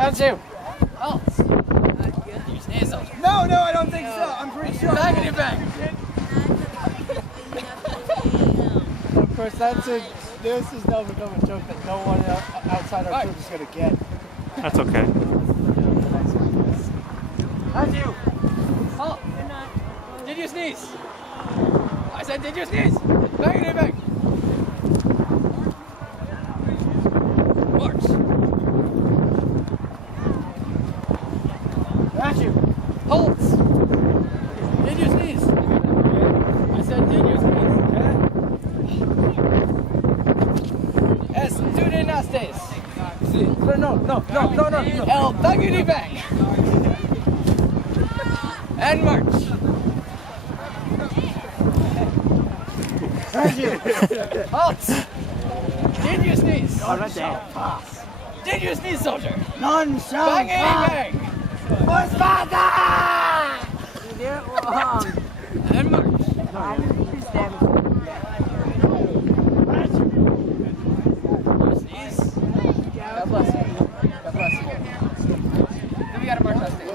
That's you. Oh. You sneeze, soldier. No, I don't think so. I'm pretty sure. Back in your bag. Of course, this is now become a joke that no one outside our group is going to get. That's okay. That's you. Oh. Did you sneeze? I said, did you sneeze? Back in your bag. March. That's you. Holtz. Did you sneeze? I said, did you sneeze? S. Do de nastes. No. El Bagudi Bang. And march. That's you. Holtz. Did you sneeze? Oh, not that. Pass. Did you sneeze, soldier? None shall Bang. For Sparta! You did it wrong. And march. I didn't use them. Sneeze. God bless you. God bless you. Then we gotta march that stage.